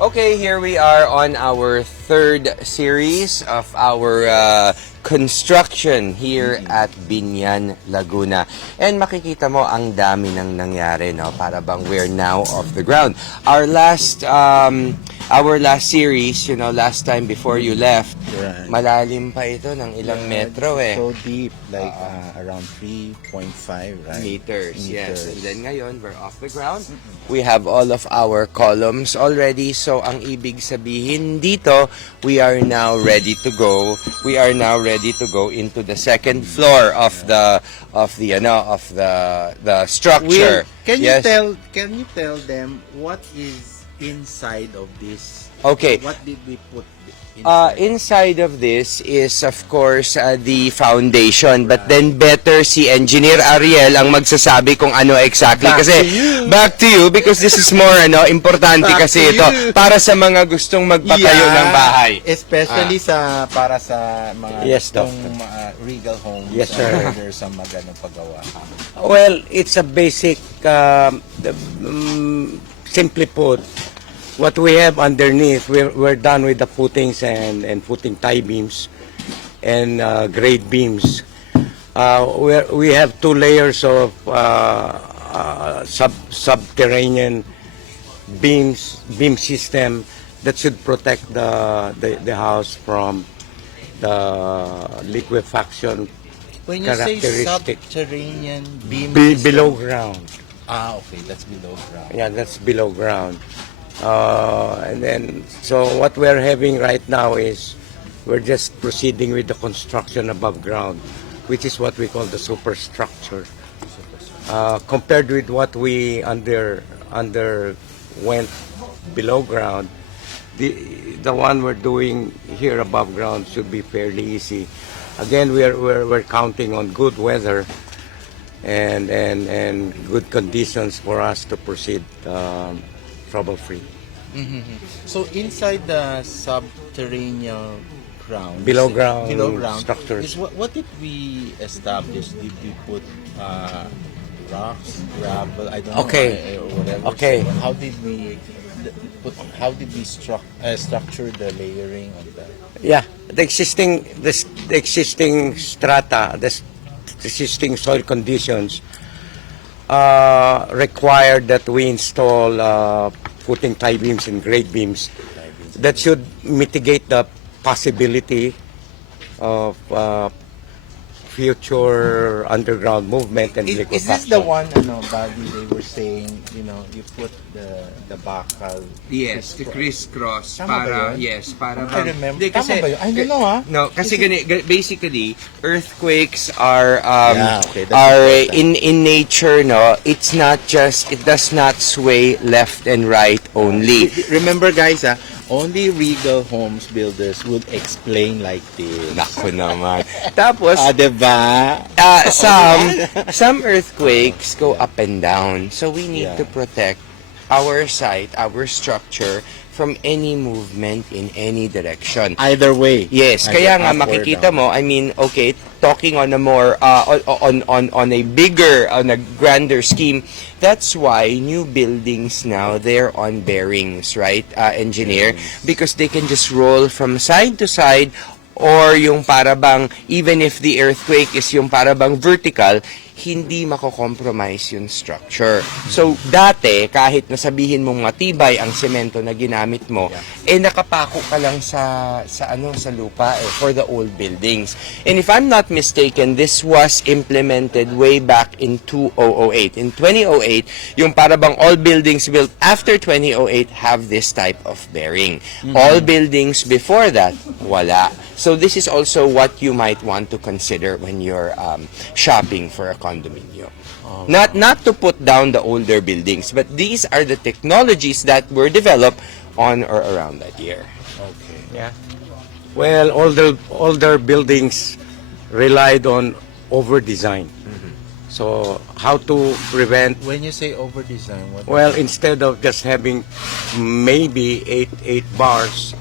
Okay, here we are on our third series of our construction here at Binyan, Laguna. And makikita mo ang dami nang nangyari, no? Para bang we're now off the ground. Our last series, you know, last time before you left, Right. malalim pa ito ng ilang metro eh. So deep, like around 3.5, right? Meters, yes. And then ngayon, we're off the ground. We have all of our columns already. So, ang ibig sabihin dito, we are now ready to go. We are now ready to go into the second floor of the structure. Can Yes. you tell them what is inside of this? Okay. What did we put inside? Inside of this is, of course, the foundation. But then better si Engineer Ariel ang magsasabi kung ano exactly. Back to you because this is more importante Back kasi to ito you. para sa mga gustong magpatayo ng bahay. Especially para sa mga Yes, gustong, Doctor. regal homes. Yes, sir. There's some magandang paggawa. Well, it's a basic, simply put, what we have underneath, we're done with the footings and footing tie beams and grade beams. We have 2 layers of subterranean beam system that should protect the house from the liquefaction When you say characteristic. subterranean beam Below ground. Okay, that's below ground. Yeah, that's below ground. And then, so what we're having right now is we're just proceeding with the construction above ground, which is what we call the superstructure. Compared with what we underwent below ground, the one we're doing here above ground should be fairly easy. Again, we're counting on good weather and good conditions for us to proceed trouble-free. So inside the subterranean ground, Below ground is structures. what did we establish? Did we put rocks, gravel? I don't Okay. know, or whatever. Okay. So how did we structure the layering of that? Yeah, the existing strata, the existing soil conditions required that we install footing tie beams and grade beams that should mitigate the possibility of future underground movement and Is liquefaction. this the one, Buddy, they were saying, you put the bakal? Yes, the crisscross Tama ba yun? para I remember. Hindi, Tama ba yun? I don't know, No, kasi basically earthquakes are Yeah, okay, that's in nature, no, it does not sway left and right only. Remember, guys, only regal homes builders would explain like this. Naku naman. Tapos Diba? some earthquakes go up and down. So we need Yeah. to protect our site, our structure from any movement in any direction. Either way. Yes, Either kaya nga up or makikita down. mo, I mean, okay, talking on a more on a bigger, on a grander scheme, that's why new buildings now they're on bearings, right, engineer? Because they can just roll from side to side, or yung parabang even if the earthquake is yung parabang vertical, hindi mako-compromise yung structure. So, dati, kahit nasabihin mong matibay ang semento na ginamit mo, nakapako ka lang sa lupa for the old buildings. And if I'm not mistaken, this was implemented way back in 2008. In 2008, yung parabang all buildings built after 2008 have this type of bearing. All buildings before that, wala. So this is also what you might want to consider when you're shopping for a condominium. Not to put down the older buildings, but these are the technologies that were developed on or around that year. Okay. Yeah. Well, older buildings relied on over-design. So how to prevent? When you say over-design, what? Well, instead of just having maybe eight bars,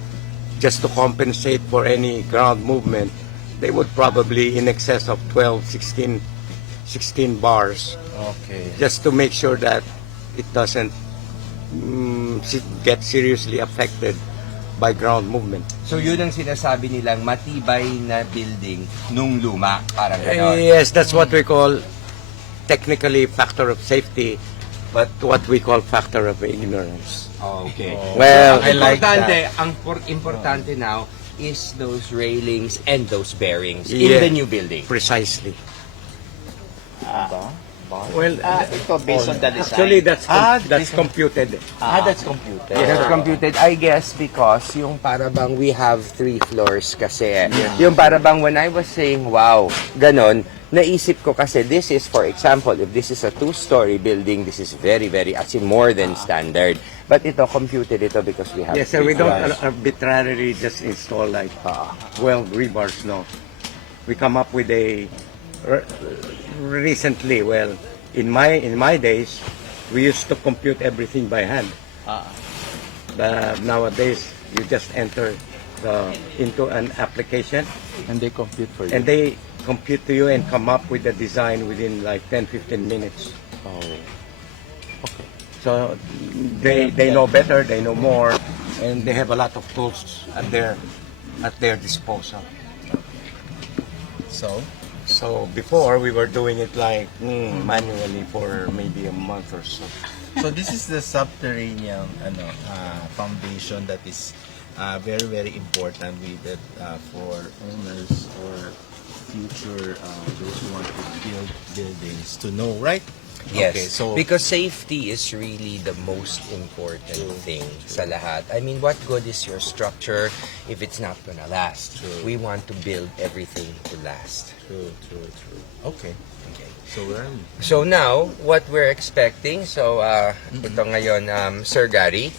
just to compensate for any ground movement, they would probably in excess of 12, 16 bars, Okay. just to make sure that it doesn't get seriously affected by ground movement. So yun ang sinasabi nilang matibay na building nung luma, parang gano'n. Yes, that's what we call technically factor of safety, but what we call factor of ignorance. Okay. Well, Ang I like importante, importante now is those railings and those bearings in Yeah. the new building. Precisely. Diba? Well, Ito based on the design. actually that's this one. computed. That's computer. It's computed, I guess, because yung parabang we have 3 floors kasi. Yung parabang when I was saying, wow, ganon, naisip ko kasi this is, for example, if this is a 2-story building, this is very, very, as in more than standard. But ito, computed ito because we have Yes, sir, 3 we don't floors. arbitrarily just install like 12 rebars, no. We come up with a recently, well, in my days, we used to compute everything by hand. But nowadays, you just enter into an application And they compute for you. and they compute to you and come up with the design within like 10-15 minutes. Oh. So they know better, they know more, and they have a lot of tools at their disposal. So before we were doing it like manually for maybe a month or so. So this is the subterranean foundation that is very, very important with it for owners or future those who want to build buildings to know, right? Yes, Okay, so because safety is really the most important thing sa lahat. I mean, what good is your structure if it's not gonna last? We want to build everything to last. true. Okay. Okay. So where are we? So now, what we're expecting, ito ngayon, Sir Gary,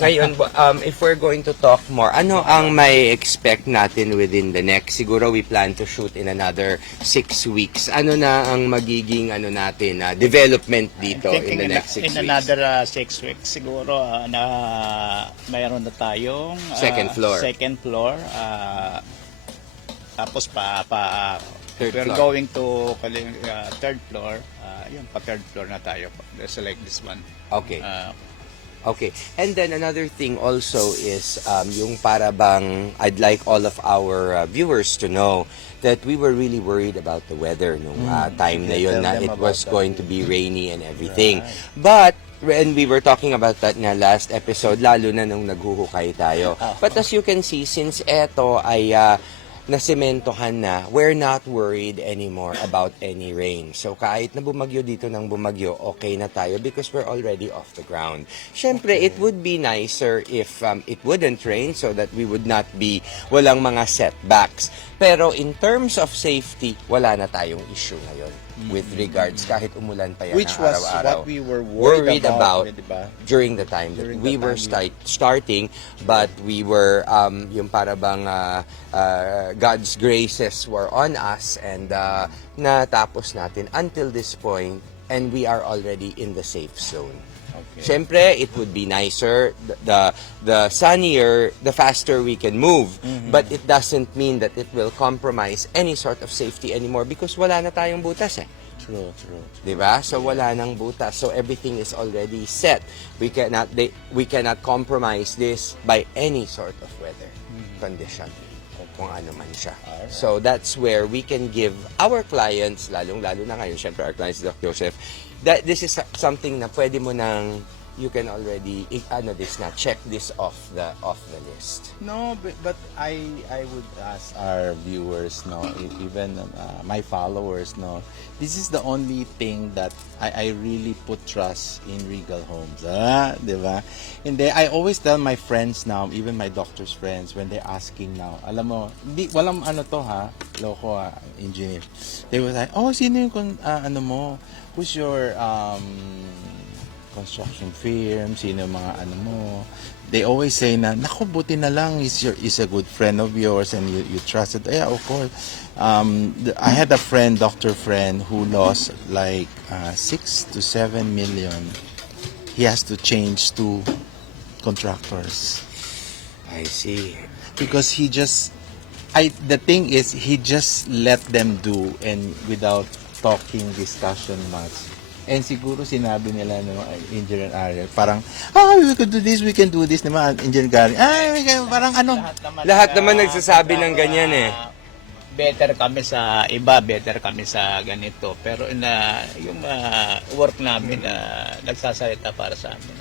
ngayon, if we're going to talk more, ano ang may expect natin within the next, siguro we plan to shoot in another 6 weeks. Ano na ang magiging, natin, development dito in the next 6 in weeks? another 6 weeks siguro na mayroon na tayong Second floor. Tapos Third we're floor. going to third floor. Yun, pa third floor na tayo. There's like this one. Okay. Uh, Okay. And then another thing also is yung para bang I'd like all of our viewers to know that we were really worried about the weather nung time na yun Tell na them it about was that. going to be rainy and everything. But when we were talking about that na last episode, lalo na nung naghuhukay tayo. But as you can see, since eto ay nasementohan na, we're not worried anymore about any rain. So kahit na bumagyo dito ng bumagyo, okay na tayo because we're already off the ground. Syempre, it would be nicer if it wouldn't rain so that we would not be walang mga setbacks. Pero in terms of safety, wala na tayong issue ngayon with regards kahit umulan pa yan Which ng was araw-araw. what we were worried about, diba? During the time that During we the were time starting, but we were yung para bang God's graces were on us and natapos natin until this point and we are already in the safe zone. Okay. Siyempre, it would be nicer, the sunnier, the faster we can move. But it doesn't mean that it will compromise any sort of safety anymore because wala na tayong butas eh. True. Diba? So wala nang butas. So everything is already set. We cannot compromise this by any sort of weather condition. Kung ano man siya. So that's where we can give our clients, lalong-lalo na ngayon, syempre our clients, Doc Joseph, that this is something na pwede mo nang you can already check this off the list. No, but I would ask our viewers, no, even my followers, no, this is the only thing that I really put trust in Regal Homes. Diba? And I always tell my friends now, even my doctor's friends, when they're asking now, alam mo, walang ano to ha, loko engineer. They were like, oh, sino yung ano mo? Who's your construction firm, sino mga ano mo. They always say na, naku, buti na lang is a good friend of yours and you trusted. Yeah, of course. I had a friend, doctor friend, who lost like 6 to 7 million. He has to change 2 contractors. I see. Because the thing is, he just let them do and without discussion much. And siguro sinabi nila no, Engineer Ariel, parang, we can do this, we can do this naman, Engineer Gary. Parang ano, Lahat naman nagsasabi ng ganyan eh. Better kami sa iba, better kami sa ganito. Pero yung work namin nagsasalita para sa amin.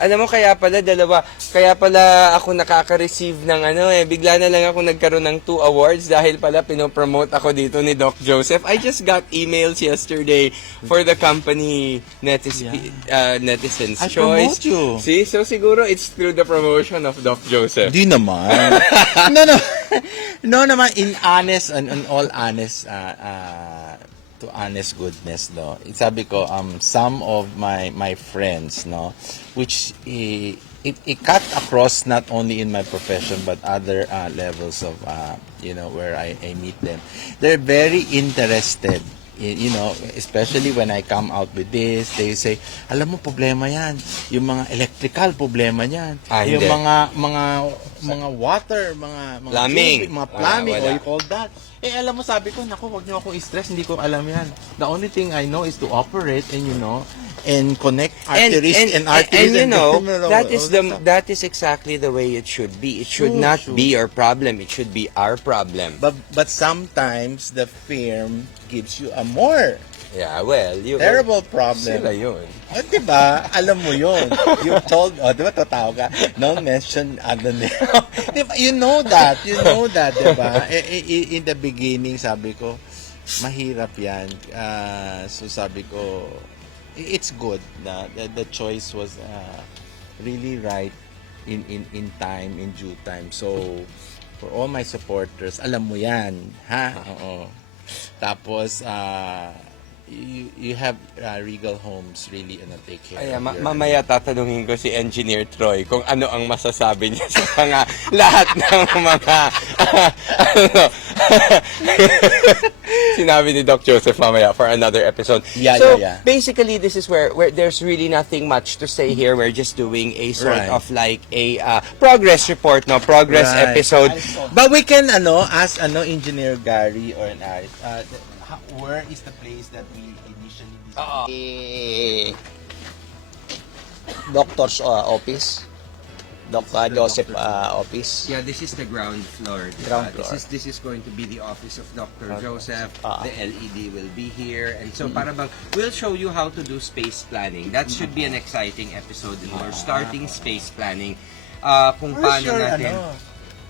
Alam mo, kaya pala ako nakaka-receive ng bigla na lang ako nagkaroon ng 2 awards dahil pala pinopromote ako dito ni Doc Joseph. I just got emails yesterday for the company Netizens I Choice. promote you. See? So siguro it's through the promotion of Doc Joseph. Di naman. No naman, in honest, and all honest, to honest goodness, no. Sabi ko, some of my friends, no, which it cut across not only in my profession but other levels of where I meet them. They're very interested in, especially when I come out with this, they say, alam mo, problema yan. Yung mga electrical, problema yan. Yung hindi. mga water, mga Plumbing. tubig, mga plumbing, Wala. or you call that. Alam mo, sabi ko, naku, wag niyo akong i-stress, hindi ko alam yan. The only thing I know is to operate and, and connect arteries and arteries. That is exactly the way it should be. It should True, not true. be your problem. It should be our problem. But sometimes the firm gives you a more Yeah, well, terrible problem. Sila yun. Diba? Alam mo yun. You told, diba totoo ka? Don't mention other name. Diba? You know that, diba? In the beginning, sabi ko, mahirap yan. So sabi ko, it's good na the choice was really right in time, in due time. So, for all my supporters, alam mo yan, ha? Oo. Tapos, you have Regal Homes really take care Ay, of your... mamaya tatanungin ko si Engineer Troy kung ano ang masasabi niya sa mga lahat ng mga sinabi ni Doc Joseph mamaya for another episode. Yeah. Basically, this is where there's really nothing much to say here. We're just doing a sort Right. of like a progress report, progress Right. episode. But we can ask Engineer Gary or where is the place that we initially Eh, Doctor's office. Doc Joseph office. Yeah, this is the ground floor. Ground floor. This is going to be the office of Dr. Joseph. Ah. The LED will be here. And so para bang, we'll show you how to do space planning. That should be an exciting episode. And we're starting space planning. Kung paano natin...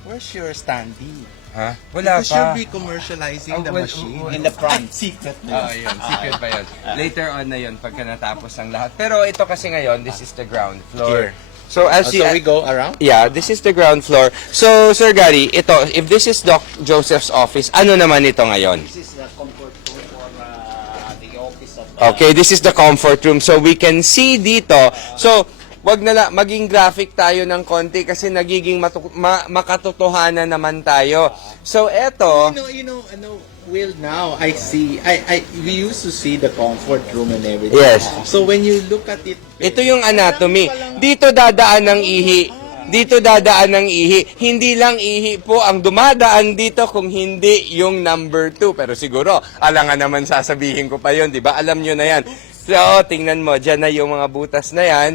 Where's your standee? Ha? Wala Because pa. you'll be commercializing the machine. In the front. Secret Yun. Secret pa yun. Later on na yun, pagka natapos ang lahat. Pero ito kasi ngayon, this is the ground floor. Here. So as So we go around? Yeah, this is the ground floor. So, Sir Gary, if this is Doc Joseph's office, ano naman ito ngayon? This is the comfort room for the office of Okay, this is the comfort room. So, we can see dito. So, wag na maging graphic tayo ng konti kasi nagiging makatotohanan naman tayo. So, eto... Will, now I see, we used to see the comfort room and everything. Yes. So when you look at it, Ito yung anatomy. Dito dadaan ng ihi. Dito dadaan ng ihi. Hindi lang ihi po ang dumadaan dito kung hindi yung number 2. Pero siguro, alangan naman sasabihin ko pa yon, di ba? Alam nyo na yan. So, tingnan mo, dyan na yung mga butas na yan.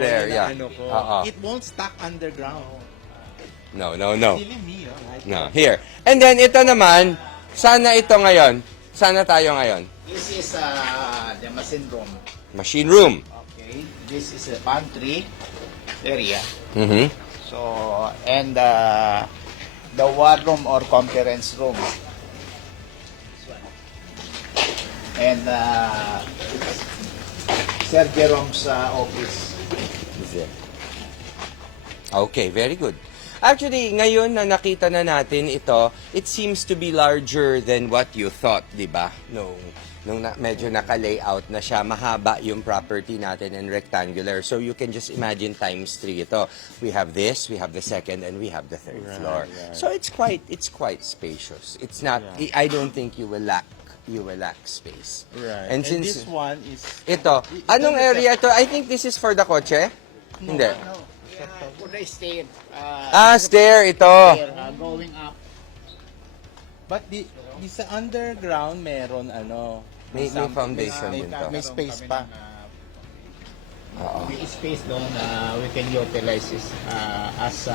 There, yeah. Oo. it won't stuck underground. No. Really me, right? No, here. And then, ito naman, sana ito ngayon. Sana tayo ngayon. This is the machine room. Machine room. Okay. This is a pantry area. Mm-hmm. So, and the war room or conference room. And Sir Jerome's office. Okay, very good. Actually, ngayon na nakita na natin ito, it seems to be larger than what you thought, di ba? Nung medyo naka-layout na siya, mahaba yung property natin and rectangular. So you can just imagine times 3 ito. We have this, we have the second, and we have the third floor. Right. So it's quite spacious. It's not, I don't think you will lack space. Right. And since this one is ito, anong area ito? I think this is for the kotse? Hindi. For the stair. Stair ito. Going up. But di sa underground meron May foundation din to. May space pa. May space doon na we can utilize this, as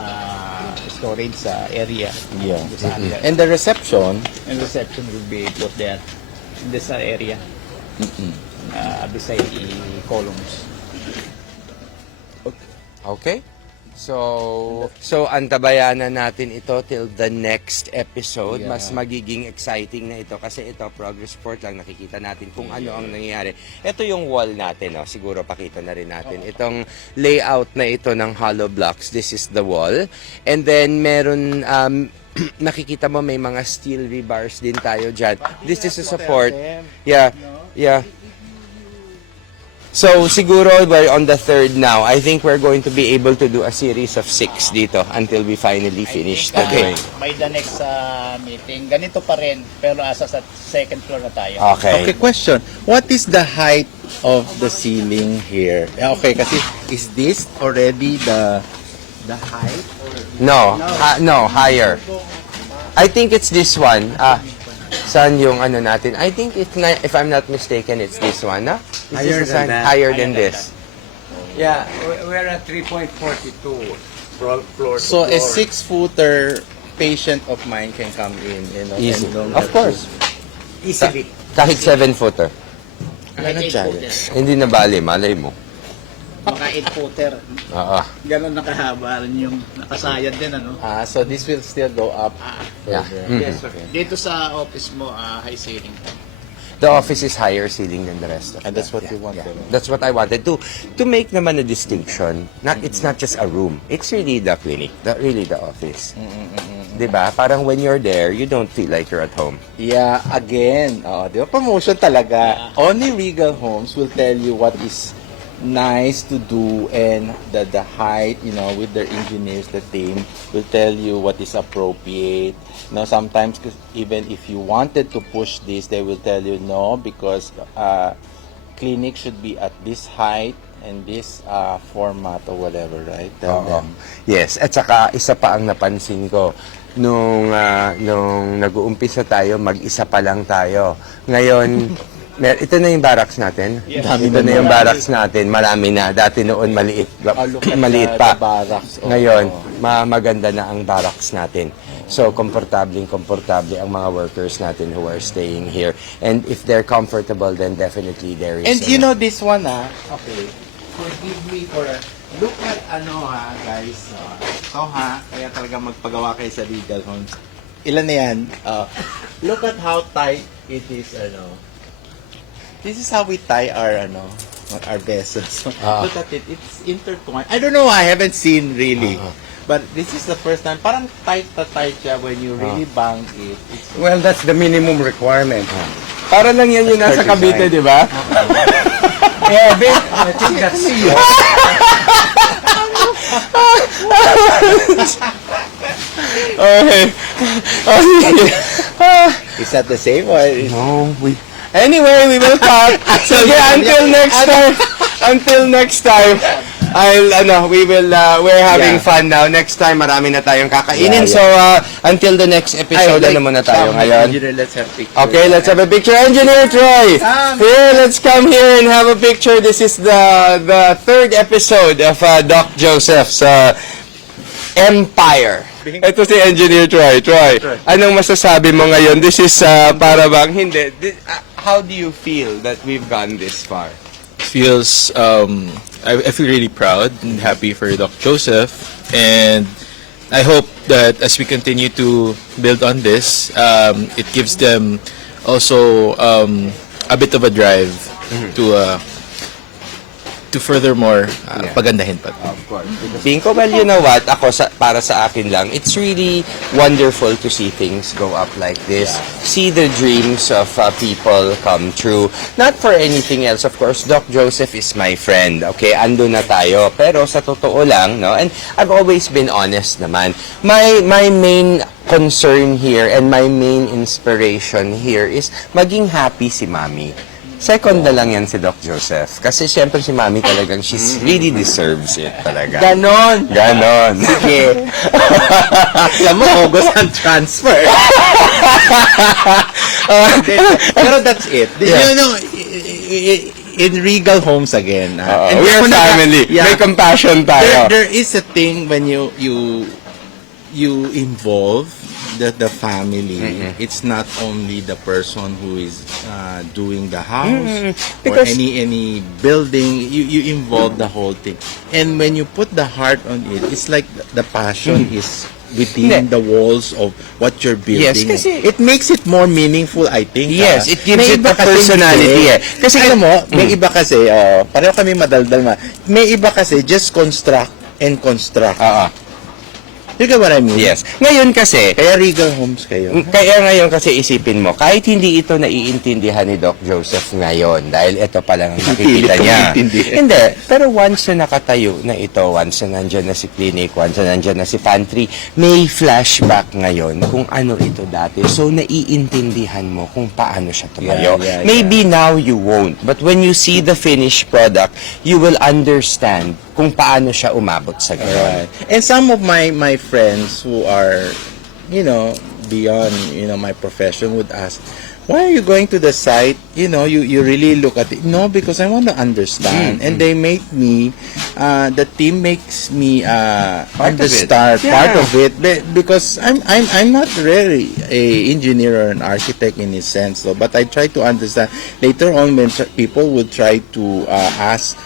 storage area. Yeah. Sa under. And the reception, And reception will be put there in this area beside the columns. Okay? So antabayanan natin ito till the next episode. Yeah. Mas magiging exciting na ito kasi ito, progress report lang, nakikita natin kung ano ang nangyayari. Ito yung wall natin, no? Siguro pakita na rin natin. Itong layout na ito ng hollow blocks, this is the wall. And then meron, nakikita mo may mga steel rebars din tayo dyan. This is a support. Yeah, yeah. So, siguro we're on the third now. I think we're going to be able to do a series of 6 dito until we finally finish the drawing. By the next meeting, ganito pa rin, pero asa sa second floor na tayo. Okay. okay, question. What is the height of the ceiling here? Okay, kasi is this already the height? No, no, higher. I think it's this one. Saan yung ano natin? I think if I'm not mistaken, it's this one, no? Is Higher this the than sign? that. Higher than this. Yeah, we're at 3.42 floor to So floor. a 6-footer patient of mine can come in, Easy. and don't Of have course. Easily. Kahit 7-footer. Kahit Ano 8 dyan? footer. Hindi na bali, malay mo. Mga 8 footer. Oo. Ganon nakahaba rin yung nakasayad din, ano? So this will still go up. Yeah. further. Mhm. Yes, sir. Dito sa office mo, high ceiling. The office is higher ceiling than the rest of And that's what yeah, you want. yeah. That's what I wanted to make naman a distinction. It's not just a room. It's really the clinic, really the office. 'Di ba? Parang when you're there, you don't feel like you're at home. Yeah, again, di ba promotion talaga. Only Regal Homes will tell you what is nice to do, and the height, with their engineers, the team will tell you what is appropriate. Sometimes even if you wanted to push this, they will tell you no, because clinic should be at this height and this format or whatever, right? Tell Oo. them. Yes, at saka isa pa ang napansin ko nung nag-uumpisa tayo, mag-isa pa lang tayo. Ngayon, ito na yung barracks natin. Yes. Ito na yung barracks natin. Marami na. Dati noon maliit. Look at Maliit the pa. barracks. Ngayon, maganda na ang barracks natin. So, komportable ang mga workers natin who are staying here. And if they're comfortable, then definitely there is... And this one, okay, forgive me for, look at guys, kaya talaga magpagawa kayo sa Regal Homes. Ilan na yan? Look at how tight it is, This is how we tie our vessels. Look at it, it's intertwined. I don't know, I haven't seen really. But this is the first time, parang tight na tight siya when you really bang it. It's Well, that's the minimum requirement. Para lang yan yung nasa Cavite, di ba? Yeah, babe, I think that's Okay. Is that the same or is No, Anyway, we will talk. Sige, until next time. Until next time. We're having fun now. Next time, marami na tayong kakainin. Yeah, So, until the next episode, muna tayo ngayon? Let's have picture. Okay, let's have a picture. Engineer Troy! Here, let's come here and have a picture. This is the third episode of Doc Joseph's Empire. Ito si Engineer Troy. Troy, anong masasabi mo ngayon? This is para bang hindi. How do you feel that we've gone this far? Feels I feel really proud and happy for Doc Joseph, and I hope that as we continue to build on this, it gives them also a bit of a drive to furthermore pagandahin pa. Of course. Pinko, well, you know what? Para sa akin lang, it's really wonderful to see things go up like this. See the dreams of people come true. Not for anything else, of course. Doc Joseph is my friend. Okay, ando na tayo. Pero sa totoo lang, no? And I've always been honest naman. My main concern here and my main inspiration here is maging happy si Mami. Second na lang yan si Doc Joseph. Kasi syempre si Mami talagang she's really deserves it talaga. Ganon. Sige. Alam mo, August ang transfer. Pero that's it. Yeah. You know, in Regal Homes again. and We're ako family. Yeah. May compassion tayo. There is a thing when you involve the family. It's not only the person who is doing the house or Because- any building. You involve the whole thing. And when you put the heart on it, it's like the passion is within Hindi. the walls of what you're building. Yes, kasi- it makes it more meaningful, I think. Yes, it gives May it iba a personality, kasing- Kasi alam mo, may iba kasi, pareho kami madaldal ma. May iba kasi just construct and construct. You get what I mean? Yes. Ngayon kasi, Kaya Regal Homes kayo. kaya ngayon kasi isipin mo, kahit hindi ito naiintindihan ni Doc Joseph ngayon, dahil ito pa lang ang nakikita Pilit niya. maintindihan. Hindi. Pero once na nakatayo na ito, once na nandyan na si clinic, once na nandyan na si pantry, may flashback ngayon kung ano ito dati. So, naiintindihan mo kung paano siya tumayo. Yeah, yeah, Maybe now you won't. But when you see the finished product, you will understand kung paano siya umabot sa ganun. Right. And some of my friends who are, beyond, my profession would ask, why are you going to the site? You really look at it. No, because I want to understand. And they make me, the team makes me understand part of it. Because I'm not really a engineer or an architect in a sense, though, but I try to understand. Later on, when people would try to ask,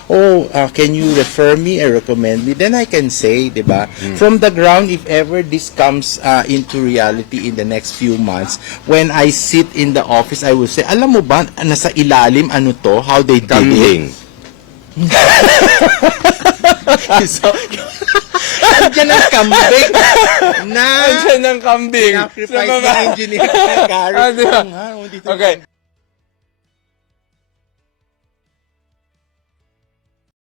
can you refer me or recommend me? Then I can say, diba? From the ground, if ever this comes into reality in the next few months, when I sit in the office, I will say, alam mo ba, nasa ilalim, ano to, how they did Kambing. it. So, dyan ang kambing na Andiyan ang kambing. sacrifice ng engineer. Ah, diba? Okay.